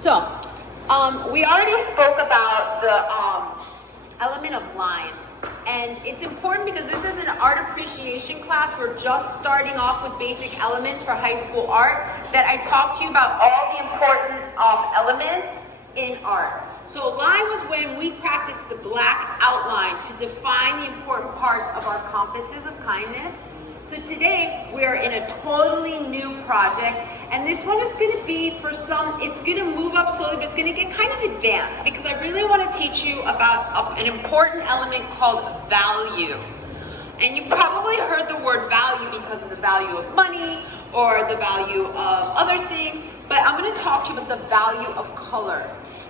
So, we already spoke about the element of line. And it's important because this is an art appreciation class. We're just starting off with basic elements for high school art, that I talked to you about all the important elements in art. So line was when we practiced the black outline to define the important parts of our compasses of kindness. So today we're in a totally new project, and this one is going to be for some, it's going to move up slowly, but it's going to get kind of advanced because I really want to teach you about an important element called value. And you probably heard the word value because of the value of money or the value of other things, but I'm going to talk to you about the value of color.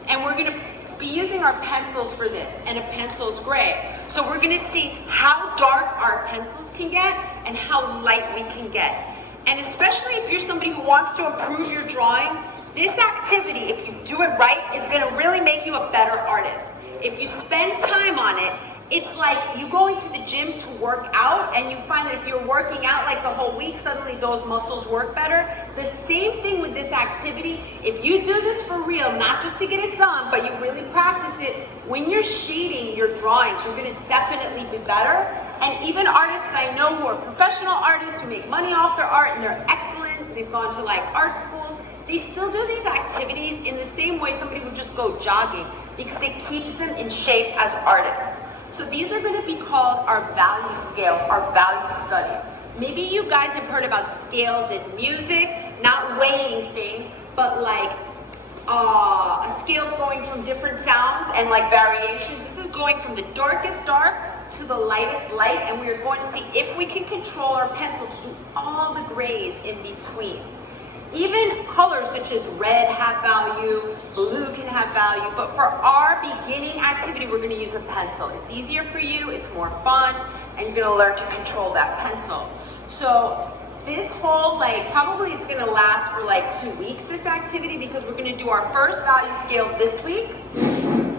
And we're going to be using our pencils for this, and a pencil is gray. So we're going to see how dark our pencils can get and how light we can get. And especially if you're somebody who wants to improve your drawing, this activity, if you do it right, is going to really make you a better artist. If you spend time on it, it's like you going to the gym to work out, and you find that if you're working out like the whole week, suddenly those muscles work better. The same thing with this activity. If you do this for real, not just to get it done, but you really practice it, when you're shading your drawings, you're going to definitely be better. And even artists I know who are professional artists who make money off their art and they're excellent, they've gone to like art schools, they still do these activities in the same way somebody would just go jogging, because it keeps them in shape as artists. So these are going to be called our value scales, our value studies. Maybe you guys have heard about scales in music, not weighing things, but like scales going from different sounds and like variations. This is going from the darkest dark to the lightest light, and we are going to see if we can control our pencil to do all the grays in between. Even colors such as red have value, blue can have value, but for our beginning activity, we're going to use a pencil. It's easier for you, it's more fun, and you're going to learn to control that pencil. So this whole, probably it's going to last for 2 weeks, this activity, because we're going to do our first value scale this week,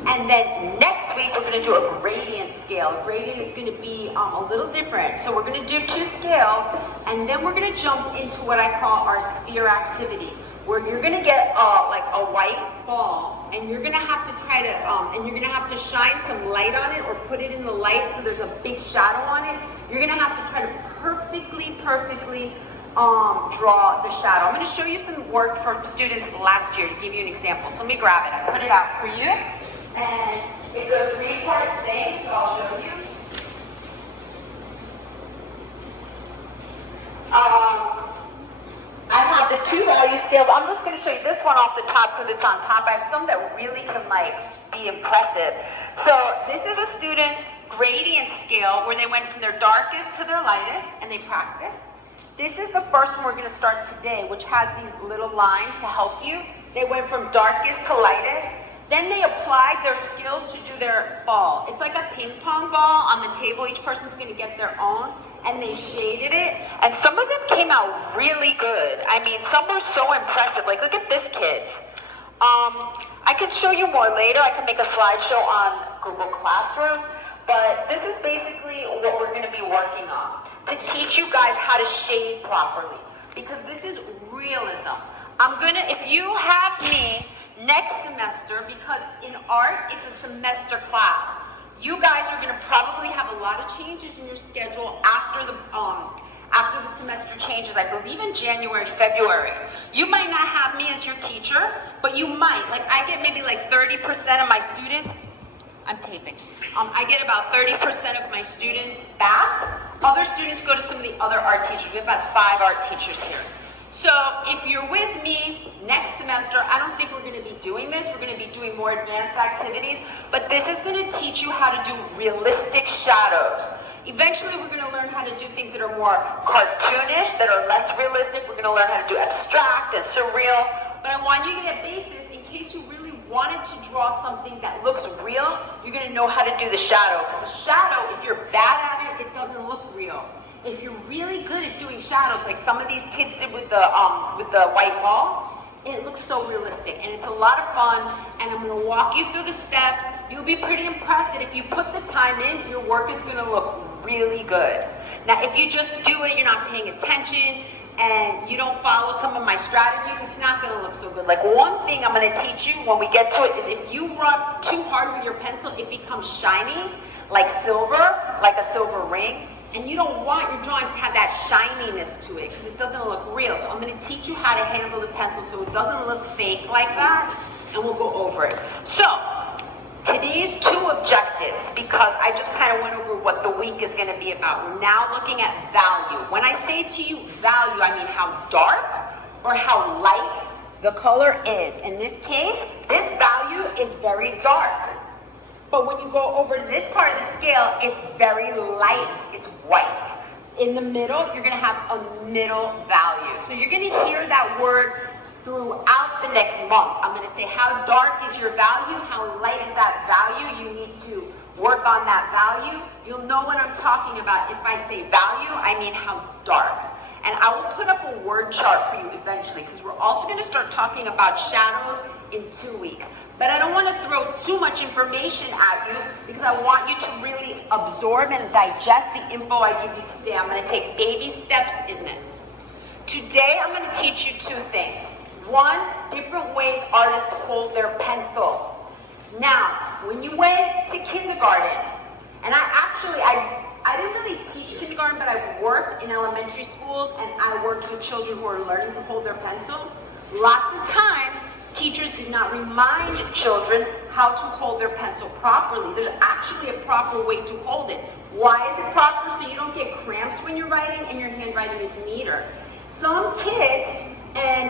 and then next week we're going to do a gradient scale. A gradient is going to be a little different. So we're going to do 2 scales, and then we're going to jump into what I call our sphere activity, where you're going to get a white ball, and you're going to have to try to, and you're going to have to shine some light on it or put it in the light so there's a big shadow on it. You're going to have to try to perfectly draw the shadow. I'm going to show you some work from students last year to give you an example. So let me grab it. I put it out for you. And it's a 3-part thing, so I'll show you. I have the 2 value scales. I'm just going to show you this one off the top because it's on top. I have some that really can be impressive. So this is a student's gradient scale where they went from their darkest to their lightest, and they practiced. This is the first one we're going to start today, which has these little lines to help you. They went from darkest to lightest. Then they applied their skills to do their ball. It's like a ping pong ball on the table. Each person's going to get their own, and they shaded it. And some of them came out really good. I mean, some were so impressive. Look at this kid. I could show you more later. I can make a slideshow on Google Classroom. But this is basically what we're going to be working on, to teach you guys how to shade properly. Because this is realism. If you have me next semester, because in art, it's a semester class. You guys are going to probably have a lot of changes in your schedule after the semester changes, I believe in January, February. You might not have me as your teacher, but you might. I get maybe 30% of my students, I'm taping. I get about 30% of my students back. Other students go to some of the other art teachers. We have about 5 art teachers here. So if you're with me next semester, I don't think we're going to be doing this. We're going to be doing more advanced activities, but this is going to teach you how to do realistic shadows. Eventually, we're going to learn how to do things that are more cartoonish, that are less realistic. We're going to learn how to do abstract and surreal. But I want you to get a basis in case you really wanted to draw something that looks real. You're going to know how to do the shadow. Because the shadow, if you're bad at it, it doesn't look real. If you're really good at doing shadows, like some of these kids did with the white ball, it looks so realistic, and it's a lot of fun, and I'm going to walk you through the steps. You'll be pretty impressed that if you put the time in, your work is going to look really good. Now, if you just do it, you're not paying attention, and you don't follow some of my strategies, it's not gonna look so good. Like one thing I'm gonna teach you when we get to it is if you rub too hard with your pencil, it becomes shiny, like silver, like a silver ring. And you don't want your drawings to have that shininess to it because it doesn't look real. So I'm gonna teach you how to handle the pencil so it doesn't look fake like that, and we'll go over it. So, today's 2 objectives, because I just kind of went over what the week is gonna be about. We're now looking at value. When I say to you value, I mean how dark or how light the color is. In this case, this value is very dark. But when you go over to this part of the scale, it's very light, it's white. In the middle, you're gonna have a middle value. So you're gonna hear that word throughout the next month. I'm gonna say how dark is your value, how light is that value, you need to work on that value. You'll know what I'm talking about. If I say value, I mean how dark. And I will put up a word chart for you eventually, because we're also gonna start talking about shadows in 2 weeks. But I don't want to throw too much information at you because I want you to really absorb and digest the info I give you today. I'm going to take baby steps in this. Today I'm going to teach you 2 things. 1, different ways artists hold their pencil. Now, when you went to kindergarten, and I didn't really teach kindergarten, but I've worked in elementary schools and I worked with children who are learning to hold their pencil. Lots of times, teachers did not remind children how to hold their pencil properly. There's actually a proper way to hold it. Why is it proper? So you don't get cramps when you're writing and your handwriting is neater. Some kids and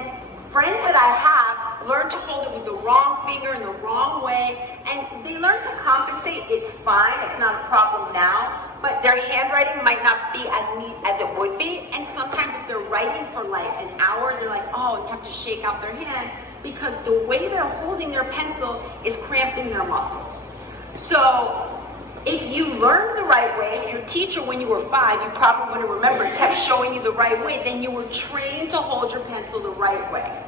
friends that I have learn to hold it with the wrong finger in the wrong way, and they learn to compensate. It's fine, it's not a problem now, but their handwriting might not be as neat as it would be, and sometimes if they're writing for like an hour, they're like, oh, they have to shake out their hand, because the way they're holding their pencil is cramping their muscles. So if you learned the right way, if your teacher when you were 5, you probably would have remembered, kept showing you the right way, then you were trained to hold your pencil the right way.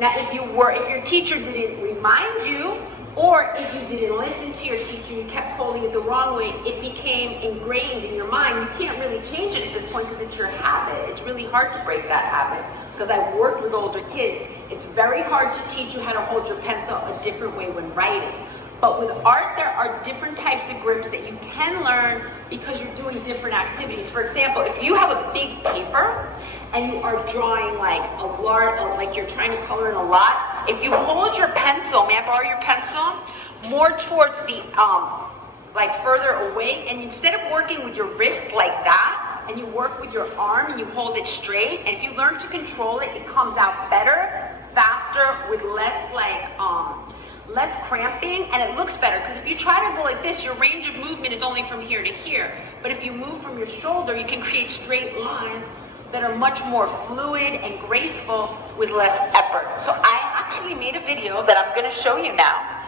Now if your teacher didn't remind you, or if you didn't listen to your teacher, you kept holding it the wrong way, it became ingrained in your mind. You can't really change it at this point because it's your habit. It's really hard to break that habit because I've worked with older kids. It's very hard to teach you how to hold your pencil a different way when writing. But with art, there are different types of grips that you can learn because you're doing different activities. For example, if you have a big paper and you are drawing like a large, like you're trying to color in a lot, if you hold your pencil, may I borrow your pencil, more towards the, like further away, and instead of working with your wrist like that, and you work with your arm and you hold it straight, and if you learn to control it, it comes out better, faster, with less like, less cramping, and it looks better. Because if you try to go like this, your range of movement is only from here to here. But if you move from your shoulder, you can create straight lines that are much more fluid and graceful with less effort. So I actually made a video that I'm going to show you now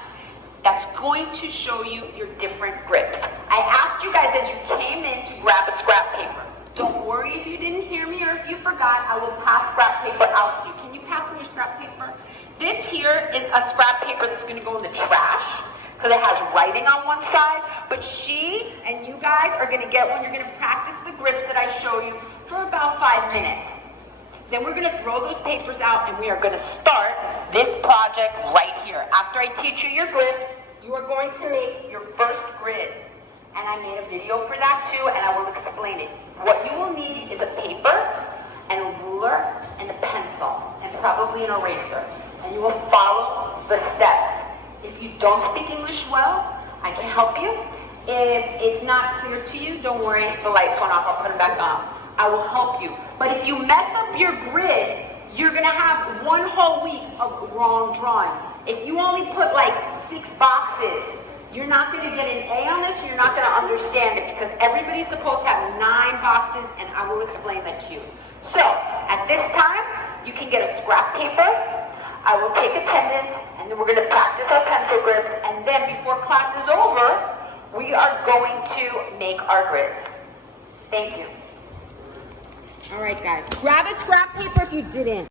that's going to show you your different grips. I asked you guys as you came in to grab a scrap paper. Don't worry if you didn't hear me or if you forgot, I will pass scrap paper out to you. Can you pass me your scrap paper? This here is a scrap paper that's going to go in the trash because it has writing on one side, but she and you guys are going to get one. You're going to practice the grips that I show you for about 5 minutes. Then we're going to throw those papers out and we are going to start this project right here. After I teach you your grips, you are going to make your first grid. And I made a video for that too, and I will explain it. What you will need is a paper and a ruler and a pencil and probably an eraser. And you will follow the steps. If you don't speak English well, I can help you. If it's not clear to you, don't worry, the lights went off, I'll put them back on. I will help you. But if you mess up your grid, you're gonna have one whole week of wrong drawing. If you only put like 6 boxes, you're not gonna get an A on this, or you're not gonna understand it, because everybody's supposed to have 9 boxes, and I will explain that to you. So, at this time, you can get a scrap paper. I will take attendance, and then we're going to practice our pencil grips, and then before class is over, we are going to make our grids. Thank you. All right, guys. Grab a scrap paper if you didn't.